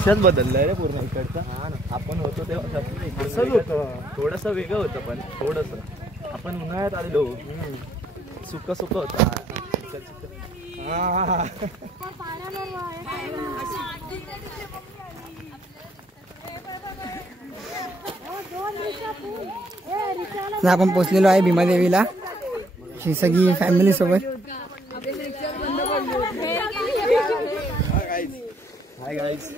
रिक्षाच बदललाय रे पूर्ण इकडचा. आपण होतो तेव्हा असंच होतं, थोडंसं वेगळं होतं पण थोडंसं. आपण उन्हाळ्यात आलेलो, सुक सुक होतं. आपण पोचलेलो आहे भीमादेवीला ही सगळी फॅमिली सोबत. Hi guys.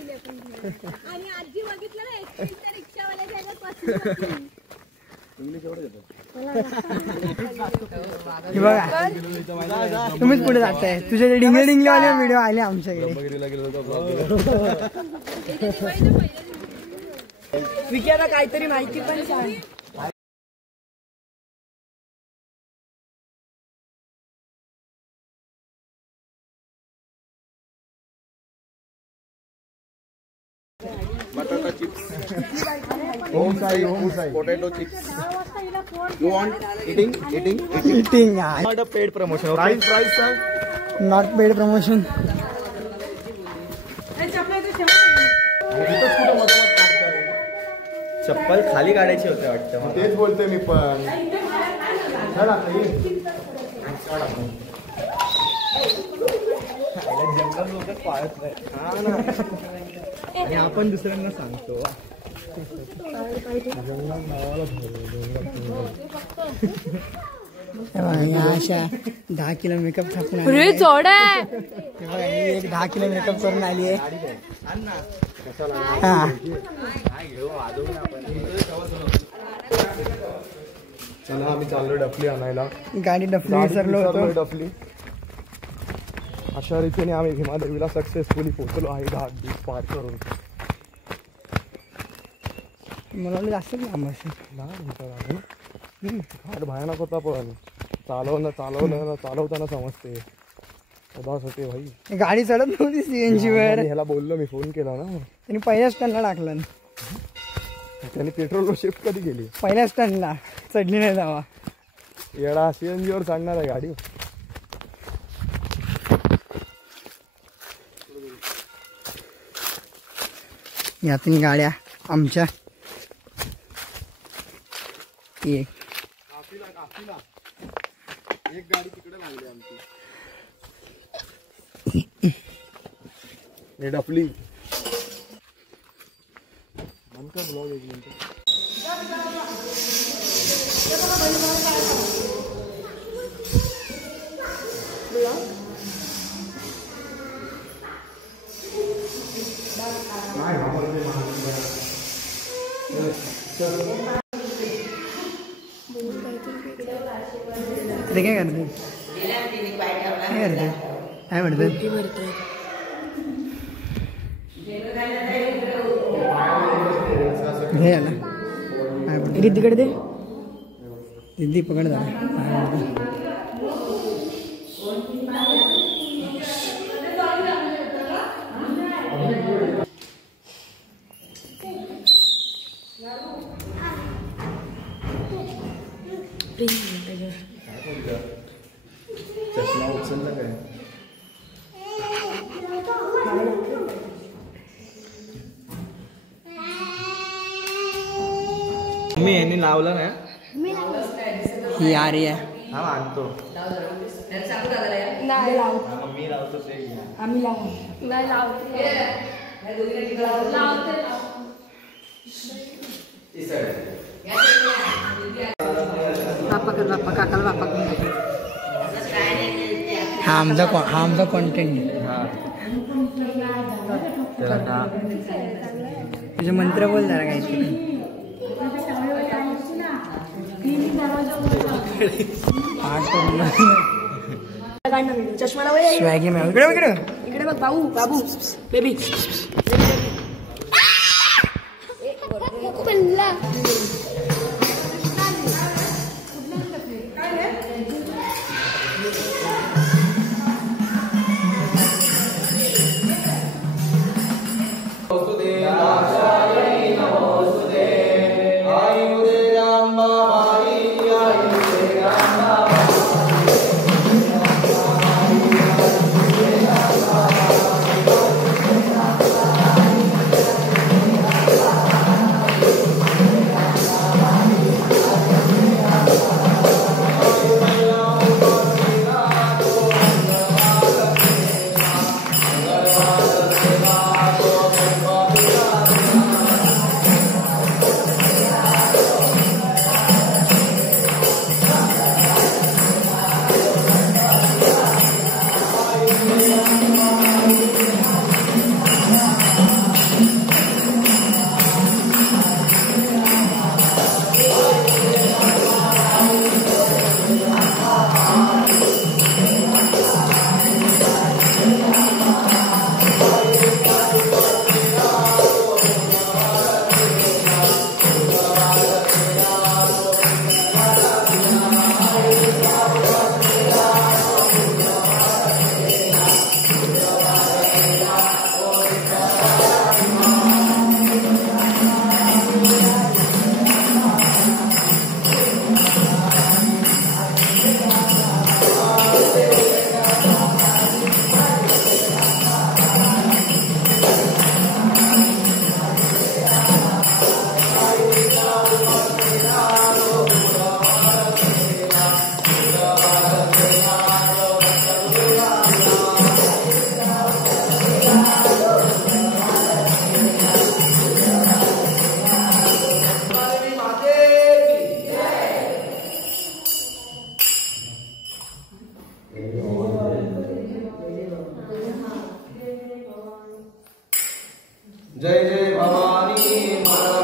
बघा तुम्हीच पुढे जाताय. तुझे डिंगले डिंगले वाले व्हिडिओ आले आमच्याकडे. विक्याला काहीतरी माहिती पण सांग. Potato chips. Home side. Potato chips. You want eating? Not a paid promotion. Okay? Price sir. Not paid promotion. चप्पल खाली काढायची होते वाटतं. तेच बोलतोय मी पण. जंगल लोक पाळत नाही आणि आपण दुसऱ्यांना सांगतो. अशा 10 किलो मेकअप टाकून एक 10 किलो मेकअप करून आली आहे. चला आम्ही चाललो डफली आणायला. गाडी डफली विसरलो होतो. डफली. अशा रीतीने आम्ही भीमादेवीला सक्सेसफुली पोहोचलो आहे 10 दिवस पार करून. मला जास्त लांब असेल. घाट भयानक होता पण चालवताना समजते. उदास होते भाई. गाडी चढत नव्हती सीएनजी वर. ह्याला बोललो मी, फोन केला ना. त्यांनी पहिल्याच टनला टाकलं. त्यांनी पेट्रोलवर शिफ्ट कधी केली? पहिल्याच टनला चढली नाही जावा. येडा सीएनजी वर चढणार आहे गाडी. यातून गाड्या आमच्या एक गाडी तिकडे लागली आमची. डफली ब्लॉग एक मिनिट. ते काय करते? काय म्हणतात? घे ना रिद्धीकडे दे. रिद्धी पकड जा. चष्मा उचलला काय? मी यांनी लावलं ना. ही आ रही है. हा आणतो. नाही लावत. मी लावतो ते. आम्ही लावू. नाही लावत. बाप्पा कर बाप्पा काकाला बाप्पा कर. हा आमचा कॉन्टेंट. तुझे मंत्र बोल जरा काहीतरी. चष्मा स्वॅगी में इकडे इकडे बघ. बाबू बेबी. जय जय भवानी माता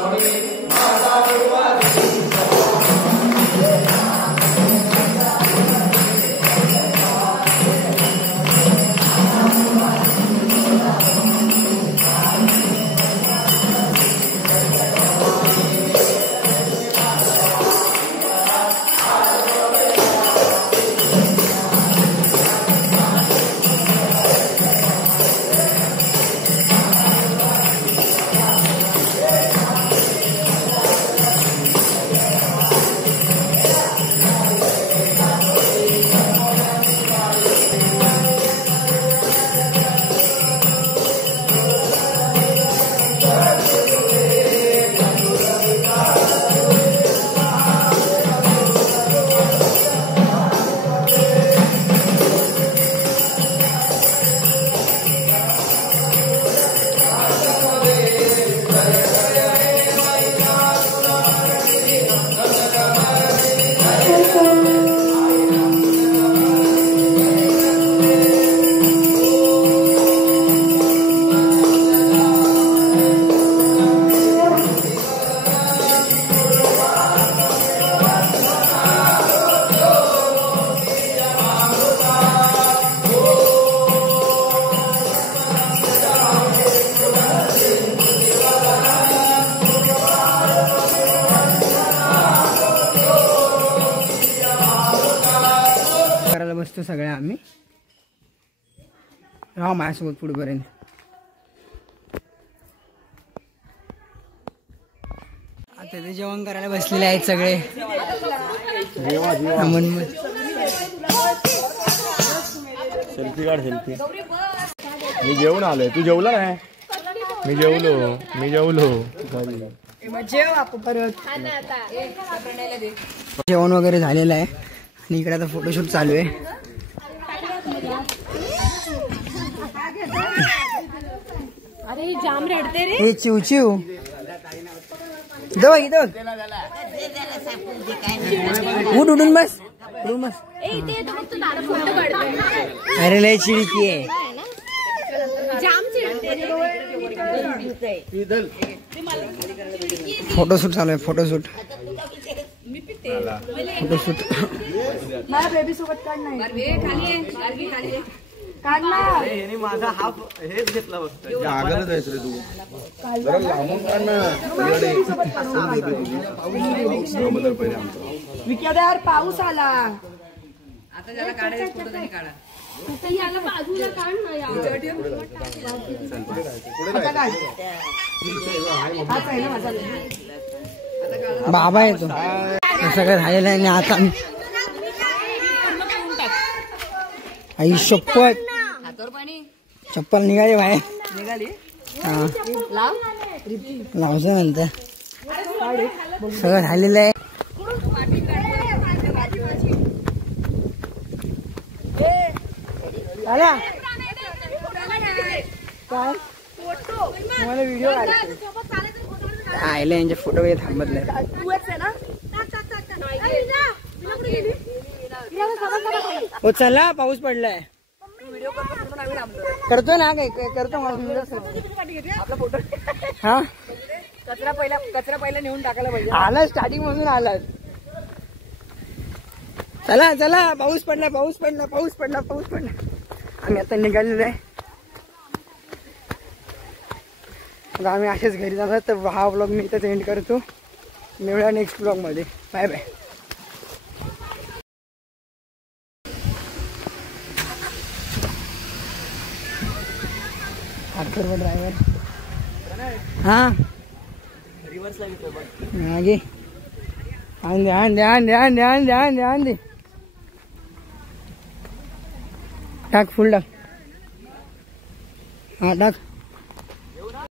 बसतो सगळ्या आम्ही राहा माझ्यासोबत पुढेपर्यंत. आता ते जेवण करायला बसलेले आहेत सगळे. सेल्फी काढ सेल्फी. मी जेवण आलोय, तू जेवला नाही? मी जेवलो जेवण वगैरे झालेलं आहे आणि इकडे आता फोटोशूट चालू आहे. अरे जाम रडते रे. हे चिव चिव दवा इथं उडून बस उडून बस. अरे लय चिडकी आहे. फोटोशूट चालू आहे. फोटोशूट मला बेबी सोबत काढ नाही. माझा हाफ हेच घेतला बघ. जागरच आहेस रे तू. जरा लांबून काढ ना. विकेदार पाऊस आला आता. ज्याला काढायचं फोटो त्यांनी काढा. याला बाजूला काढ ना यार. बाबा येतो सगळं झालेलं आहे. आता आई शपथ चप्पल निघाली बाहेर. हा लावचं नंतर सगळं झालेलं आहे. काय मला व्हिडिओ आयला यांचे फोटो काही थांबत नाही. हो चला पाऊस पडलाय. करतो ना काय करतो आपला फोटो. हा कचरा पहिला नेऊन टाकायला पाहिजे. आला स्टार्टिंग मधून आला. चला चला पाऊस पडला पाऊस पडला पाऊस पडला पाऊस पडला. आम्ही आता निघालेलो आहे. आम्ही असेच घरी जाणार. तर हा ब्लॉग मी इथंच एंड करतो. मिळूया नेक्स्ट ब्लॉग मध्ये. Bye bye. ड्रायव्हर हा रिव्हर्स मागे ध्यान दे. टाक फुल टाक. हा टाक.